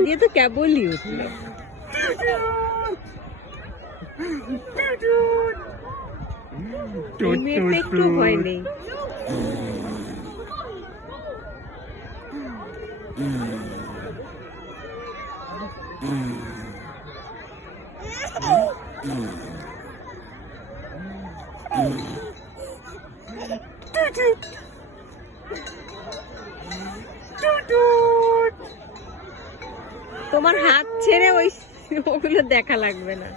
বাজিয়ে তো কেবলই উঠলো। এই মেয়েটা একটু ভয় নেই। তোমার হাত ছেড়ে ওগুলো দেখা লাগবে না।